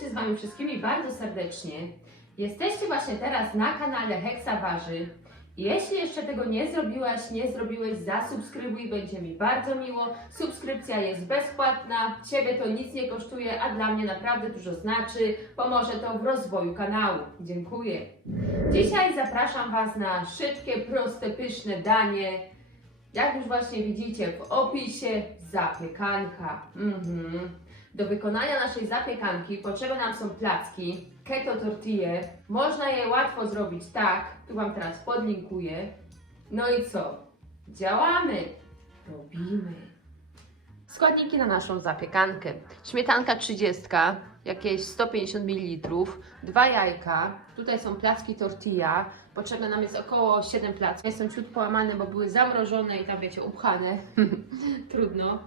Się z Wami wszystkimi bardzo serdecznie. Jesteście właśnie teraz na kanale Heksawarzy. Jeśli jeszcze tego nie zrobiłaś, nie zrobiłeś, zasubskrybuj, będzie mi bardzo miło. Subskrypcja jest bezpłatna, Ciebie to nic nie kosztuje, a dla mnie naprawdę dużo znaczy. Pomoże to w rozwoju kanału. Dziękuję. Dzisiaj zapraszam Was na szybkie, proste, pyszne danie. Jak już właśnie widzicie w opisie, zapiekanka. Mhm. Do wykonania naszej zapiekanki potrzebne nam są placki, keto tortille. Można je łatwo zrobić tak, tu Wam teraz podlinkuję. No i co? Działamy! Robimy! Składniki na naszą zapiekankę. Śmietanka 30, jakieś 150 ml, dwa jajka, tutaj są placki tortilla, potrzebne nam jest około 7 placków. Są ciut połamane, bo były zamrożone i tam wiecie, upchane. Trudno.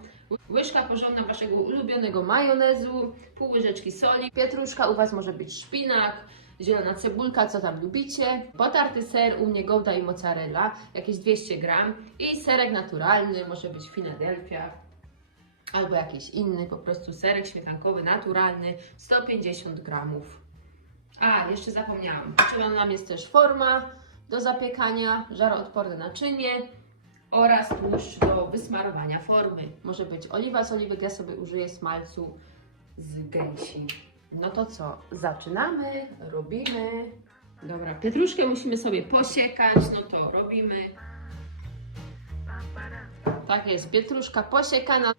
Łyżka porządna waszego ulubionego majonezu, pół łyżeczki soli, pietruszka, u was może być szpinak, zielona cebulka, co tam lubicie, potarty ser, u mnie gouda i mozzarella, jakieś 200 gram i serek naturalny, może być Philadelphia albo jakiś inny, po prostu serek śmietankowy, naturalny, 150 gramów. A, jeszcze zapomniałam, potrzebna nam jest też forma do zapiekania, żaroodporne naczynie oraz tłuszcz do wysmarowania formy. Może być oliwa z oliwek, ja sobie użyję smalcu z gęsi. No to co, zaczynamy, robimy. Dobra, pietruszkę musimy sobie posiekać, no to robimy. Tak jest, pietruszka posiekana.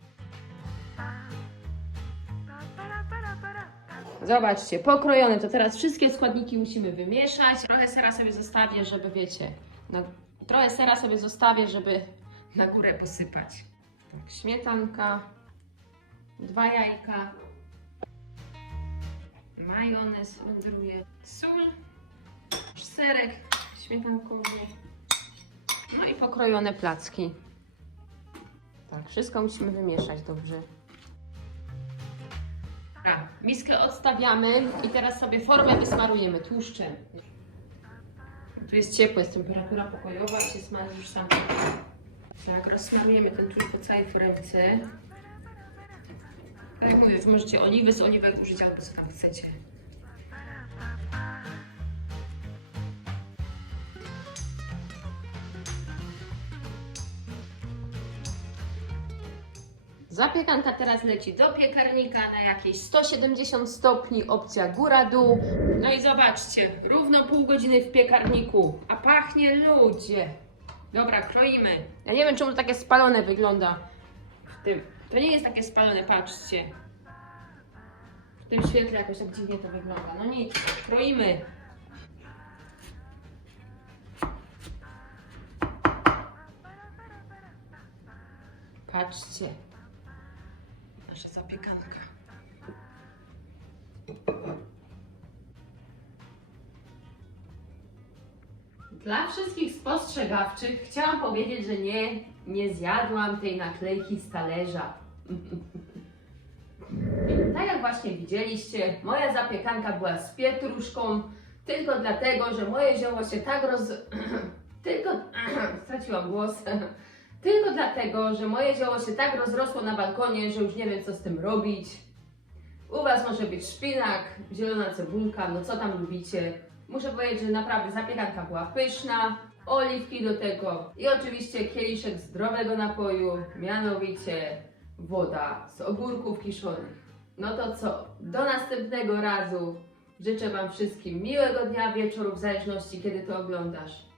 Zobaczcie, pokrojone, to teraz wszystkie składniki musimy wymieszać. Trochę sera sobie zostawię, żeby wiecie, na, trochę sera sobie zostawię, żeby na górę posypać. Tak, śmietanka, dwa jajka, majonez wędruje, sól, serek śmietankowy, no i pokrojone placki. Tak, wszystko musimy wymieszać dobrze. Dobra, miskę odstawiamy i teraz sobie formę wysmarujemy tłuszczem. Tu jest ciepło, jest temperatura pokojowa, się smaży już sam. Tak, rozsmarujemy ten tłuszcz po całej foremce. Tak jak mówię, możecie oliwy z oliwek użyć albo co tam chcecie. Zapiekanka teraz leci do piekarnika na jakieś 170 stopni, opcja góra-dół. No i zobaczcie, równo pół godziny w piekarniku, a pachnie ludzie. Dobra, kroimy. Ja nie wiem, czemu to takie spalone wygląda w tym. To nie jest takie spalone, patrzcie. W tym świetle jakoś tak dziwnie to wygląda. No nic, kroimy. Patrzcie. Zapiekanka. Dla wszystkich spostrzegawczych chciałam powiedzieć, że nie, nie zjadłam tej naklejki z talerza. tak jak właśnie widzieliście, moja zapiekanka była z pietruszką, tylko dlatego, że moje zioło się tak roz... tylko... straciłam głos. Tylko dlatego, że moje zioło się tak rozrosło na balkonie, że już nie wiem co z tym robić. U Was może być szpinak, zielona cebulka, no co tam lubicie. Muszę powiedzieć, że naprawdę zapiekanka była pyszna, oliwki do tego i oczywiście kieliszek zdrowego napoju, mianowicie woda z ogórków kiszonych. No to co, do następnego razu. Życzę Wam wszystkim miłego dnia, wieczoru, w zależności kiedy to oglądasz.